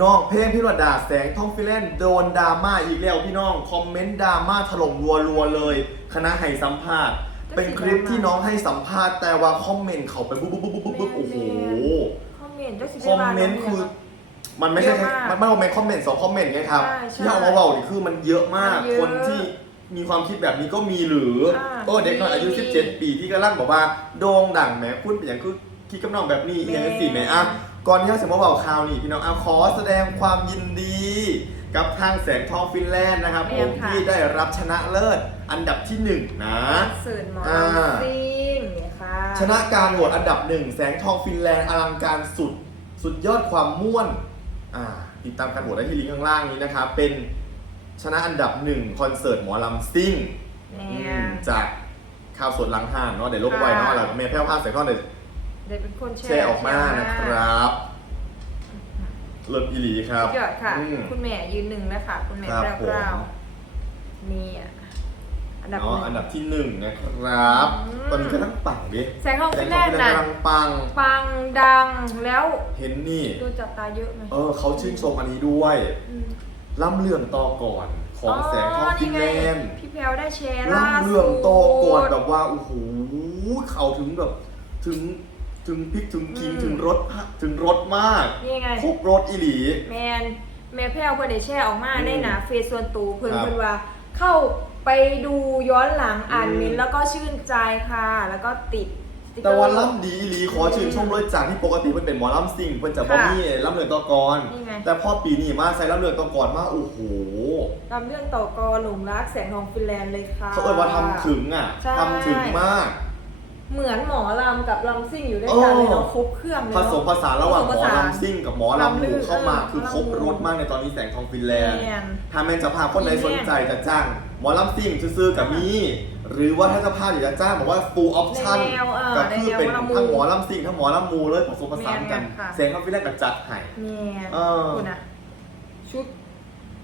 น้องเพลงพี่ระดาแสงทองฟิแลนโดนดราม่าอีกแล้วพี่น้อง คอมเมนต์ดราม่าถล่มรัวๆเลย คณะให้สัมภาษณ์ เป็นคลิปที่น้องให้สัมภาษณ์แต่ว่าคอมเมนต์เขาไปบุ๊บบุ๊บบุ๊บบุ๊บบุ๊บโอ้โห คอมเมนต์คอมเมนต์คือ มันไม่ใช่แค่มันไม่คอมเมนต์คอมเมนต์สองคอมเมนต์ไงครับที่เอามาเบานี่คือมันเยอะมากคนที่มีความคิดแบบนี้ก็มีหรืออโอ้เด็กน้อยอายุ 17 ปีที่กำลังบอกว่าโด่งดังแหมคุณเป็นอย่างคือ คิดกับน้องแบบนี้อแม่ย่างนั้นสิแหมอะก่อนที่เราจะมาเบาข่าวนี่พี่น้องอะขอแสดงความยินดี กับทางแสงทองฟินแลนด์นะครับผมที่ได้รับชนะเลิศอันดับที่หนึ่งนะเสิร์นหมออ่าซิงเนี่ยค่ะชนะการโหวตอันดับหนึ่งแสงทองฟินแลนด์อลังการสุด สุดยอดความม่วนอ่าติดตามการโหวตได้ที่ลิงก์ข้างล่างนี้นะครับ เป็นชนะอันดับหนึ่งคอนเสิร์ตหมอลำซิ่งแนอื่มจากข่าวสดหลังห้านเนาะเดี๋ยวลบไว้เนาะค่ะ แล้วก็เมย์แพ้วภาพใส่ข้อเดี๋ยว ได้เป็นคนแชร์แชร์ออกมานะครับ เลิศอีหลีครับยอดค่ะ อืม คุณแม่ยืนหนึ่งแล้วค่ะ คุณแม่ครับแปรผมเปล่านี่อะอันดับหเนาะนึ่งอันดับที่หนึ่งนะครับ อืม ตอนนี้กำลังปังดิแสงทองแสฟิงนทแลองนฟินด์แลนน่ะด์กำลังปัง ปังดังแล้วเห็นนี่โดนจับตาเยอะไหมเออเขาชื่นชมอันนี้ด้วยมล่ำเรื่องต่อก่อนของแสงทองฟินแลนด์พี่แพลวได้แชร์ล่าล่ำสุดเรื่องต่อก่อนแบบว่าโอ้โหเขาถึงแบบถึง ถึงพริกถึงคิงอืม ถึงรสถึงรสมากนี่ไง ครบรสอีหลี แมนแม่แพรวเพื่อนได้แชร์ออกมาอืมในหนาเฟซส่วนตัวเพื่อนครับเพื่อนว่า เข้าไปดูย้อนหลังอ่านอืม เมนต์แล้วก็ชื่นใจค่ะ แล้วก็ติดสติ๊กเกอแต่ร์ว่าล่ำดีอีหลีขอชื่นชมเลยจากที่ปกติเพิ่นเป็นหมอล่ำซิ่งเพิ่นจะบ่ค่ะมีล่ำเรื่องต่อก่อนนี่ไง แต่พอปีนี้มาใส่ล่ำเรื่องต่อก่อนมาโอ้โหตามเรื่องต่อกอหลงรักแสงทองฟินแลนด์เลยค่ะ เขาเอ่ยว่าทำถึงอะใช่ ทำถึงมาก เหมือนหมอลำกับลำซิ่งอยู่ด้วยกันเลยเนาะโอ้ครบเครื่องเลยผเนาะ สมผสานระหว่างหมอผสมผสานลำซิ่งกับหมอลำหมู่เข้ามาคือครบรสมากในตอนนี้แสงทองฟินแลนด์ แม่นถ้าแม่นจะพาคนใดสนใจจะจ้างหมอลำซิ่งซื้อๆกับมี หรือว่าถ้าจะพาอยากจะจ้างบอกว่า full option ในแนวเออก็คือเป็นในแนวหมอลำมูทั้งหมอลำซิ่งทั้งหมอลำมูเลยผสมผสานกันแม่นค่ะ แสงทองฟินแลนด์กับจัดให้แม่นเออ คุณอะชุด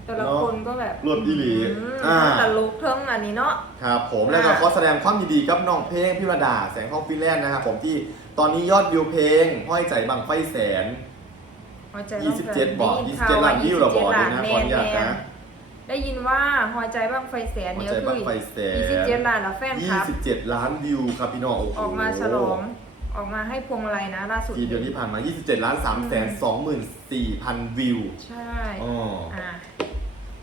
แต่ละเนอะคนก็แบบรวดอีหลีมอ่า แต่ลุกเทิงอันนี้เนาะ ครับผมแล้วก็ขอแสดงความยินดีกับน้องเพลงพิรดาแสงทองฟินแลนด์นะครับผมที่ตอนนี้ยอดวิวเพลงห้อยใจบังไฟแสน หัวใจบ้างไฟ27บอกได้ยินข่ว27ล้านวิวเหรอบอก27เลยนะแมขออนุญาตแมนะ ได้ยินว่าหัวใจบ้างไฟแสนหัวเนี่ยใจคืบัองไฟแสน27ล้านแล้วแฟนคลับ 27 ล้านวิวครับพี่น้องโอ้โหออกมาฉลอง ออกมาให้พวงมาลัยนะล่าสุด ทีเดียวที่ผ่านมา 27 ล้าน3แสน24,000 วิว ใช่ อ๋อ อะ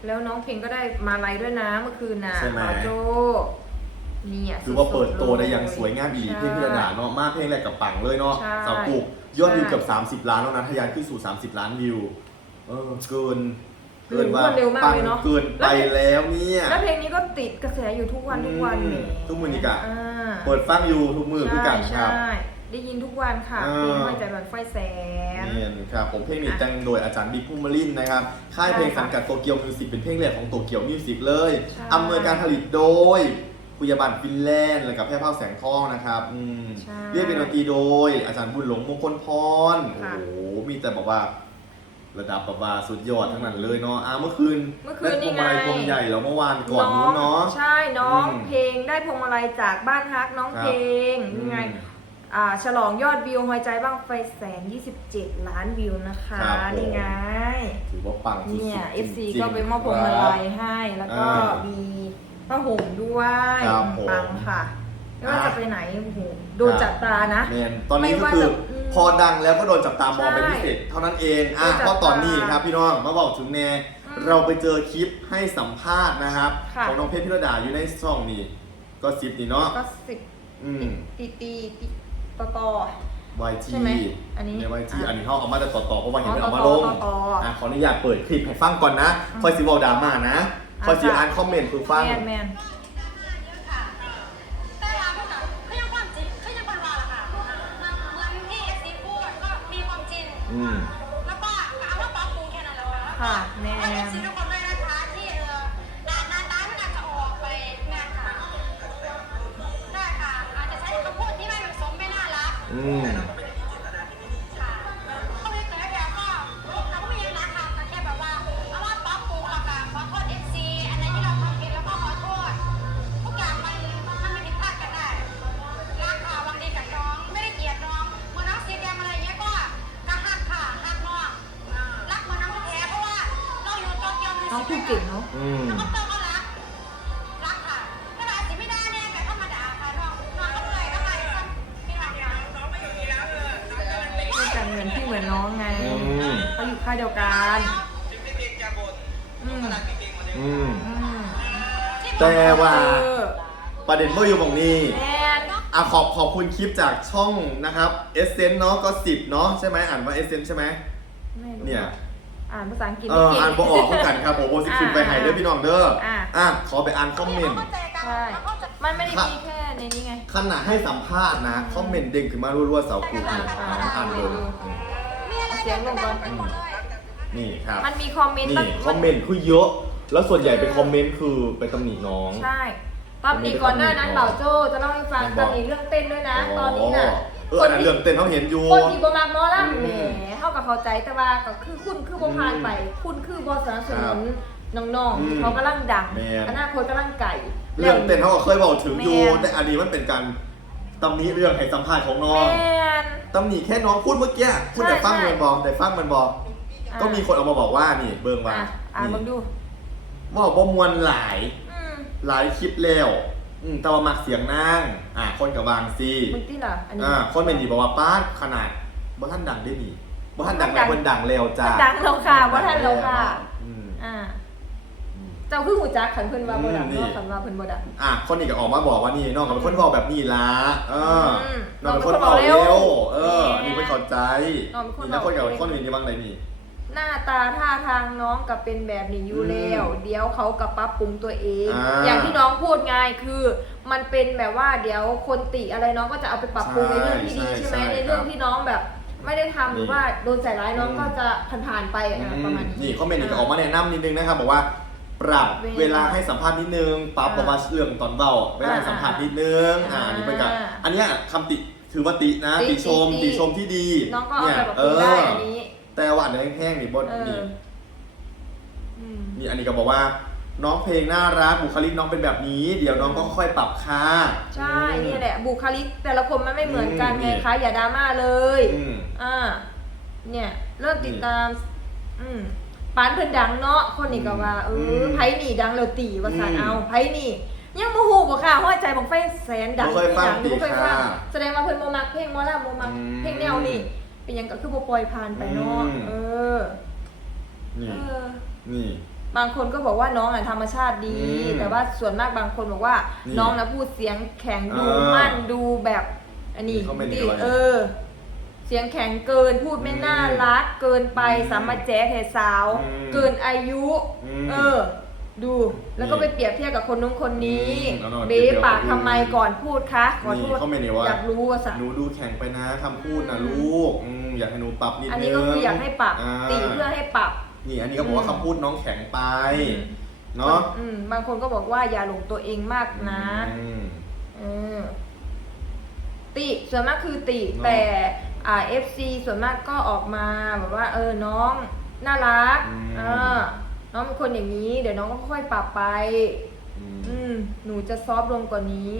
แล้วน้องเพลงก็ได้มาลัยด้วยนะเมื่อคืนน่ะใช่ไหมขอโจนี่อะคือว่าสุๆเปิดตัวได้อย่างเลสวยงามอีหลีใช่เพลงพิรดาเนาะมาเพลงแรกกับปังเลยเนาะใช่สาวกุกยอดวิวใช่เกือบ30 ล้านแล้วนะทะยานขึ้นสู่ 30 ล้านวิว เออเกิน เกินว่ารวดเร็วมากปังเลยเนอะ เกินไปแล้วเนี่ย แล้วเพลงนี้ก็ติดกระแสอยู่ทุกวันทุกวันอืมแหมทุกมื้อนี้กะ อ่าเปิดฟังอยู่ทุกมือคือกันครับ ใช่ ได้ยินทุกวันค่ะอ่าเพลงห้อยใจบันไฟแสนนี่ครับผมเพลงนี้จังโดยอาจารย์บิ๊กพุ่มมารินนะครับ ค่ายเพลงสังกัดโตเกียวมิวสิกเป็นเพลงแรกของโตเกียวมิวสิกเลยใช่อำนวยการผลิตโดยคุยาบันฟินแลนด์และกับแพร่ภาพแสงทองนะครับอืมใช่เรียกเป็นดนตรีโดย อาจารย์บุญหลงมงคลพร โอ้ค่ะโห มีแต่แบบว่า ระดับแบบว่าสุดยอดทั้งนั้นเลยเนาะอ่าเมื่อคืนเมื่อคืได้นพวนี่งไงมาลัยพวงใหญ่แล้วเมื่อวานก่อนนู้นเนาะ ใช่ น้องอืมเพลงได้พวงมาลัยจากบ้านฮักน้องครับเพลงนี่ไงอ่า ฉลองยอดวิวหัวใจบ้างไฟแสน27ล้านวิวนะคะ ครับผม นี่ไง ถือว่าปังสุดๆเนี่ย FC จริงๆก็ไปมอบพวงมาลัยให้ แล้วก็อ่ามีผ้าห่มด้วยครับผมปังค่ะ ไม่ว่าอะจะไปไหนโอ้โหโดนจับตานะ แมนตอนนี้ไม่ก็ว่าคือ จะอืมพอดังแล้วก็โดนจับตามองเป็นใช่พิเศษเท่านั้นเองอะโดนจับเพราะตอนนี้ครับพี่น้องมาบอกถึงแน่อืมเราไปเจอคลิปให้สัมภาษณ์นะครับ ค่ะ ของน้องเพชรพิรดาอยู่ในช่องนี้ก็ซิปนี่เนาะก็สิบอืม ตีตีตี ต่อต่อ YT ใช่ไหมอันนี้ใน YT อะอันนี้เขาเอามาแต่ต่อๆเพราะว่าเห็นมันอ๋เอาอมาลงต่อต่อต่ออ่อะขออนุญาตเปิดคลิปให้ฟังก่อนนะอืมคอยสิบอลดราม่านะคอยสิอะอ่านคอมเมนต์คือฟัง แมนแมนแต่ว่าพวกนั้นก็ยังความจริงก็ยังเป็นวาละค่ะเหมือนที่เอซีพูดก็มีความจริง อืม แล้วก็เอาว่าปรับปรุงแค่นั้นแหละค่ะ ค่ะแมเอนซีทุก ซีอันไหนที่เราทำผิดแล้วก็ขอโทษทุกอย่างมันมันไม่ผิดพลาดกันได้รักค่ะหวังดีกับน้องไม่ได้เกลียดน้องเหมือนน้องสี ค่ายเดียวกันอืมอืม อืมแต่ว่าเออประเด็นเมื่ออยู่ตรงนี้แมนอะขอบขอบคุณคลิปจากช่องนะครับเอเซนเนาะก็สิบเนาะใช่ไหมอ่านว่าเอเซนใช่ไหมไม่รู้เนี่ยอ่านภาษาอังกฤษเอไม่อเก่ง อ่านบอออกเท่ากันครับผมโบสิคิมไปให้เด้อพี่น้องเด้ออะ อะขอไปอ่านคอมเมนต์เข้าใจกันใช่แล้วก็จะมันไม่ได้มีแค่ในนี้ไง ขณะให้สัมภาษณ์นะคอมเมนต์เด้งขึ้นมารัวๆเสาคูเนี่ยอ่าอ่านเลยมีอะไรเสียงลงก่อนไปหมดเลยนี่ครับ มันมีคอมเมนต์นี่ตั้งคอมเมนต์คือเยอะ แล้วส่วนใหญ่เป็นคอมเมนต์คือไปตำหนิน้อง ใช่ตอนนี้ก่อนหน้านั้นเบาโจจะเล่าให้ฟังบตออกนนี้เรื่องเต้นด้วยนะ ตอนนี้น่ะเอออันนั้นเรื่องเต้นเขาเห็นอยู่ คนที่บ่มักหมออืลำมแหมเท่ากับเข้าใจแต่ว่าก็คือคุณคือบ่ผ่านไป คุณคือบ่สนับสนุนน้องอืมๆเขากำลังดังแม่นอนาคตกำลังไก่ เรื่องเต้นเขาก็เคยบอกถึงอยู่แม่นแต่อันนี้มันเป็นการ ตำหนิเรื่องให้สัมภาษณ์ของน้อง แม่นตำหนิแค่น้องพูดเมื่อกี้พูดแต่ใช่ฟังใช่มันบอกแต่ฟังมันบอกอะก็มีคนเอามาบอกว่านี่เบิ่งว่าอะอ่านนี่มึงดูว่าบ่มวนหลายอืมหลายคลิปแล้วอืมแต่ว่ามักเสียงนางอะคนกับวางซีมึงที่ล่ะอันนี้ อ่าคนเป็นดีบอกว่าป้าดขนาดบ่ท่านดังได้ดีบ่ท่านดังบ่แล้ทัวนดังเพิ่นดังแล้วจ้าดังแล้วค่ะบ่ทันแล้วค่ะอืม อ่าอืม เจ้าคือหูจักขันเพิ่นว่าบ่ดังอืมนี่เนาะขันว่าเพิ่นบ่ดัง อะคนนี้ก็ออกมาบอกว่านี่น้องกับเป็นคนบอกแบบนี้ละเอออมน้องเป็นคนน้บองอกเป็นคนบอกเร็เร็ววเออแหมนี่เป็นเข้าใจน้องเป็นคนนี่นะคนกับบอกเร็ว คนอื่นนี่บ้างไรนี่ หน้าตาท่าทางน้องกับเป็นแบบนี้อยู่แล้ว เดี๋ยวเขากับปรับปรุงตัวเอง อ่าอย่างที่น้องพูดไงคือ มันเป็นแบบว่าเดี๋ยวคนติอะไรน้องก็จะเอาไปปรับปรุงในเรื่องที่ดีใช่ใช่ไหมใช่ในเรื่องครับที่น้องแบบ ไม่ได้ทำหรือนี่ ว่าโดนใส่ร้ายน้องอืมก็จะผ่านๆไปอะประมาณนี้ นี่คอมเมนต์นี่ก็ออกมาแนะนำนิดนึงนะครับบอกว่า ปรับเวลาให้สัมภาษณ์นิดนึงปรับอ่าบอกว่าเรื่องตอนเบาเวลาให้สัมภาษณ์นิดนึงอ่าอ่านี่เป็นการอันเนี้ยคำติถือว่าตินะ ติติชม ติติชมที่ดีน้องก็เอาเนี่ยไปปรับปรุงได้อันนี้ แต่ว่าอันนี้แห้งๆนี่บนเอนี่ออืม นี่อันนี้ก็บอกว่า น้องเพลงน่ารักบุคลิกน้องเป็นแบบนี้ เดี๋ยวน้องก็ค่อยปรับค่าใช่นี่แหละ บุคลิกแต่ละคนมันไม่เหมือนกันอืม ไงคะอย่าดราม่าเลย อืม อ่า เนี่ยเริ่มติดตาม อืม ปานเพิ่นดังเนาะคนนี้ก็ว่าเออมไผนี่ดังแล้วตีว่าซั่นอืมเอาไผนี่ยังบ่ฮู้บ่ค่ะหัวใจบังไฟแสนดังบ่เคยฟังที่ดับ่เคยฟังติค่ะแสดงว่าเพิ่นบ่มักเพลงหมอลำบ่มักอืมเพลงแนวนี้เป็นหยังก็คือบ่ปล่อยผ่านไปเนาะอืมเออนี่เออนี่บางคนก็บอกว่าน้องน่ะธรรมชาติดีอืมแต่ว่าส่วนมากบางคนบอกว่านี่น้องนะพูดเสียงแข็งดูเออมั่นดูแบบอันนี้นี่เขาไม่ได้ที่ว่าเออ เสียงแข็งเกินพูดไม่น่ารักเกินไปอืมสามารถแจ๊แห่สาว อืมเกินอายุ อืมเออ ดูแล้วก็นี่ไปเปรียบเทียบกับคนนู้นคนนี้อืมเอาหน่อยเบ๊เปรียบเทียบปากกับทำไมก่อนพูดคะขอโทษนี่เขาไม่ได้ว่า อยากรู้ว่าสั หนูดูแข็งไปนะคำพูดนะลูกอืมอยากให้หนูปรับนิดนึงอันนี้ก็คืออยากให้ปรับาตีเพื่อให้ปรับ นี่อันนี้ก็บอกว่าอืมคำพูดน้องแข็งไปเนาะอืมบางคนก็บอกว่าอย่าหลงตัวเองมากนะอืม เออติส่วนมากคือติเนอะแต่ อ่า FC ส่วนมากก็ออกมาแบบว่า เออน้องน่ารักอืม เออน้องเป็นคนอย่างนี้ เดี๋ยวน้องก็ค่อยๆปรับไป อืม อืมหนูจะซอฟต์ลงกว่านี้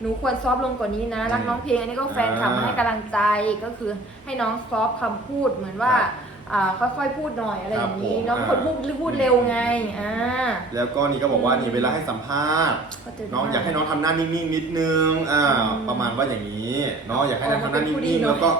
หนูควรซอฟต์ลงกว่านี้นะ รักน้องเพลงอันนี้ก็แฟนคลับมาอ่าให้กำลังใจก็คือให้น้องซอฟต์คำพูดเหมือนว่าครับอ่าค่อยๆพูดหน่อยอะไรอย่างนี้ ครับผมน้องเป็นคนพูดพูดเร็วไงอ่าแล้วก็นี่ก็บอกว่านี่เวลาให้สัมภาษณ์ ก็จะ น้องอยากให้น้องทำหน้านิ่งๆนิดนึง อ่า อืมประมาณว่าอย่างนี้เนาะอยากให้น้องทำหน้าอ๋อเป็นผู้ดีนิ่งๆเนอะแล้วก็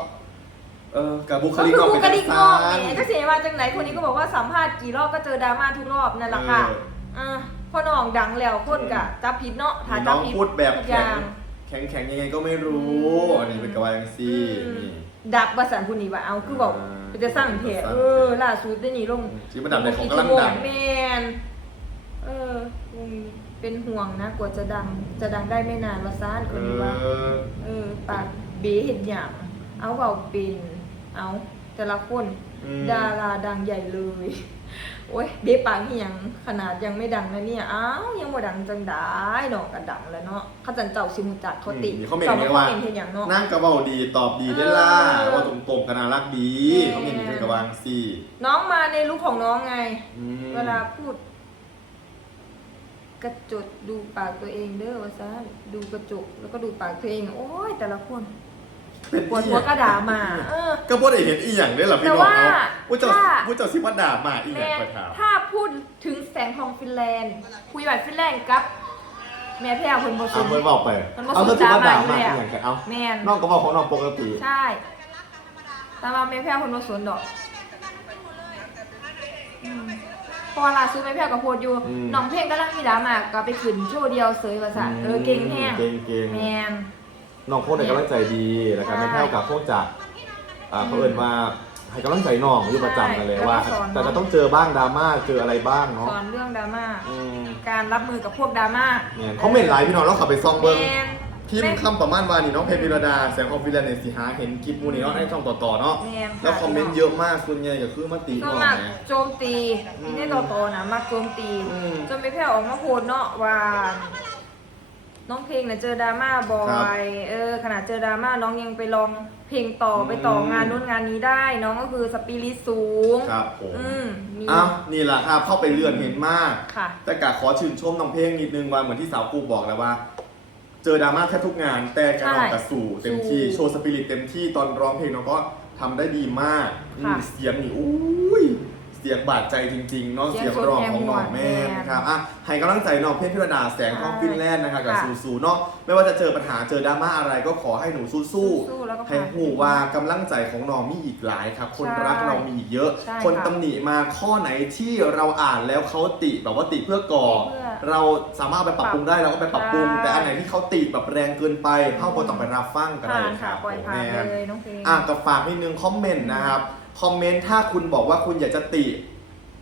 เออกับบุคก็ลิกคือน้องบุเป็นคลิกน้องสั้นเนี่ยก็เสียมาจากไหนคนนี้ก็บอกว่าสัมภาษณ์กี่รอบก็เจอดราม่าทุกรอบนั่นแหละค่ะเอออ่าพ่อน้องดังแล้วคนกะจับผิดเนาะถ้าจัน้บองผิดพูดแบบทุกอแข็ย่างงแข็งแข็งยังไงก็ไม่รู้อืมอันนี้เป็นกระวายยังซี่อืม นี่ ดับประสานผู้นี้ว่าเอาคือบอกอ่าเป็นจะสร้างเถอะสร้างเออล่าสุดได้นี่ลงที่มันดับในของกำลังดัง แมนเออวงนี้เป็นห่วงนะกว่าจะดังจะดังได้ไม่นานว่าซ่านคนนี้ว่าเออเออปากเบ๋เห็นอย่างเอาเบาเป็น เอาแต่ละคนอืม ดาราดังใหญ่เลย โอ้ยเบ๊ปากที่ยังขนาดยังไม่ดังนะเนี่ยอ้าวยังบ่ดังจังได้เนาะก็ดังแล้วเนาะเขาจันเจ้าซิมุจักเขาติอืมเขาเมนเจ้าต์มาไงคอมว่าเมนต์เห็นอย่างเนาะ นั่งกระเบาดีตอบดีได้ล่ะเออว่าตรงๆกันน่ารักดีแม่เขาเมนต์เป็นกระวางซี่น้องมาในลุคของน้องไง อืมเวลาพูด กระจกดูปากตัวเองเด้อว่าซะดูกระจกแล้วก็ดูปากตัวเอง โอ้ยแต่ละคน เป็นปวดอีหัหวยังก็ด่ามา เออ ก็บ่ได้เห็นอีหยังได้หรอพี่น้องแต่ว่าเนาะผู้เจ้าถ้าผู้เจ้าสิว่าด่ามาอีหยังแม่ไปถามถ้าพูดถึงแสงทองฟินแลนด์ คุยแบบฟินแลนด์กับ แม่แพ้วคนโบซุเอาน เพิ่นบอกไปมันบ่เอาสุเพิ่ดนสิว่าด่าดราม่ามาอยู่อีเลยอะหยังกันเอาแม่น น้องก็บอกของน้องปกติ ใช่ แต่ว่าแม่แพ้วคนโบซุนดอกอืมเพอล่าซื้อแม่แพ้วกับโพดอยู่อืม น้องเพลงก็ลังมีดราม่าก็ไปขึ้นโชว์เดียวเสยภาษาเออเก่งแห้งเก่งเก่งแมน น้องโคตรให้กำลังใจดีแล้วก็ใช่แม่แพ้วกับโคตรจากอ่าเขาเอิ้นว่าให้กำลังใจน้องอยู่ประจำกันเลยใช่ว่าแล้วก็สอนแต่จะต้องเจอบ้างดราม่าเจออะไรบ้างเนาะสอนเรื่องดราม่า อืมการรับมือกับพวกดราม่าเนี่ยเขาเมนไลน์พี่น้องแล้วขับไปซองแมเบิ้งนพิมพ์คำประมาณว่านี่น้องเพชรพิรดาแสงออฟฟิเลนในสิหาเห็นคลิปมูนี่เนาะให้ช่องต่อๆเนาะแมนแล้วคอมเมนต์เยอะมากส่วนใหญ่ก็คือมาตีก็น้องมักไง โจมตีอืมที่ได้ต่อต่อนะมักโจมตี อืม จนไม่แพ้วออกมาโพสต์เนาะว่า น้องเพลงเนี่ยเจอดราม่าบ่อครับยเออขนาดเจอดราม่าน้องยังไปลองเพลงต่อไปต่ออืมงานนู้นงานนี้ได้ น้องก็คือสปิริตสูง ครับผมอืมมีอ้าวนี่แหละครับเข้าไปเลื่อนเห็นมาก ค่ะ แต่กะขอชื่นชมน้องเพลงนิดนึงว่าเหมือนที่สาวปูบอกแล้วว่า เจอดราม่าแทบทุกงาน แต่กระนองกระสู่เต็มที่สู้โชว์สปิริตเต็มที่ตอนร้องเพลงน้องก็ทำได้ดีมากค่ะอืมเสียงนี่อุ้ย เสียงบาดใจจริงๆเนาะเสีเสียยงงร้องของน้องสดแทนแม่หมวดนะครับอะให้กำลังใจน้องเพชรพิรดาแสงทองใช่ฟินแลนด์นะครับกับค่ะสู้ๆเนาะไม่ว่าจะเจอปัญหาเจอดราม่าอะไรก็ขอให้หนูสู้สู้แล้วก็ๆให้หูว่ากำลังใจของน้องมีอีกหลายครับ คนใช่รักเรามีอีกเยอะ ใช่คนค่ะตำหนิมาข้อไหนที่เราอ่านแล้วเขาติแบบว่าติเพื่อก่อ เพื่อเราสามารถเอาไปปรับปรุงได้เราก็ไปปรับปรุง ใช่ แต่อันไหนที่เขาติแบบแรงเกินไปเข้าบนต้องไปรับฟังก็ได้ผ่านคค่ะรับปล่อยผ่านแม่ เลยน้องเพลง อะกับฝากนิดนึงคอมเมนต์นะครับ คอมเมนต์ถ้าคุณบอกว่าคุณอยากจะติ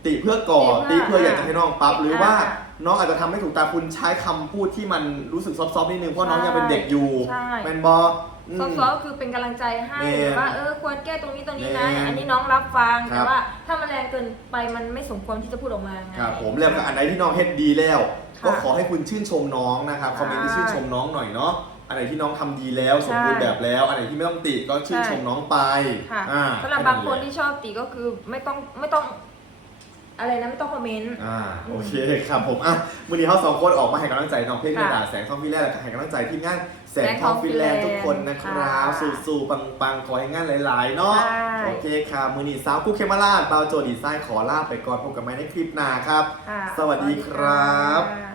ติเพื่อก่อติติเพื่เพื่อออยากจะให้น้องปั๊บหรือว่าอ่าน้องอาจจะทำไม่ถูกตาคุณใช้คำพูดที่มันรู้สึกซอฟๆนิดนึงเพราะน้องใช่ยังเป็นเด็กอยู่ใช่ แมนบออืมซอฟๆก็คือเป็นกำลังใจให้แม่หรือว่าเออควรแก้ตรงนี้ตรงนี้นะแม่อันนี้น้องรับฟังครับ แต่ว่าถ้ามันแรงเกินไปมันไม่สมควรที่จะพูดออกมาไง ครับผมแล้วก็อันไหนที่น้องเฮ็ดดีแล้ว ค่ะก็ขอให้คุณชื่นชมน้องนะครับคอมเมนต์ที่ใช่ชื่นชมน้องหน่อยเนาะ อันไหนที่น้องทำดีแล้วสมบูรณ์ใช่แบบแล้ว อันไหนที่ไม่ต้องติก็ชื่นใช่ชมน้องไปค่ะอ่าสำหรับบางคนที่ชอบตีก็คือไม่ต้องไม่ต้อง อะไรนะไม่ต้องคอมเมนต์ อ่าโอเคครับผมอะวันนี้เขาสองคนออกมาให้กำลังใจน้องเพลงกค่ะระดาษแสงทองฟินแลนด์และให้กำลังใจทีมงานแสงแสงททอองงฟินแลนด์ฟินแลนด์ทุกคนนะครับค่ะสู่ๆปังๆขอให้งานหลายๆเนาะใช่ โอเคครับมือนี้สาวกุ๊กเคมาลาดบาวโจดีไซน์ขอลาไปก่อนพบกันใหม่ในคลิปหน้าครับ ค่ะสวัสดีครับค่ะ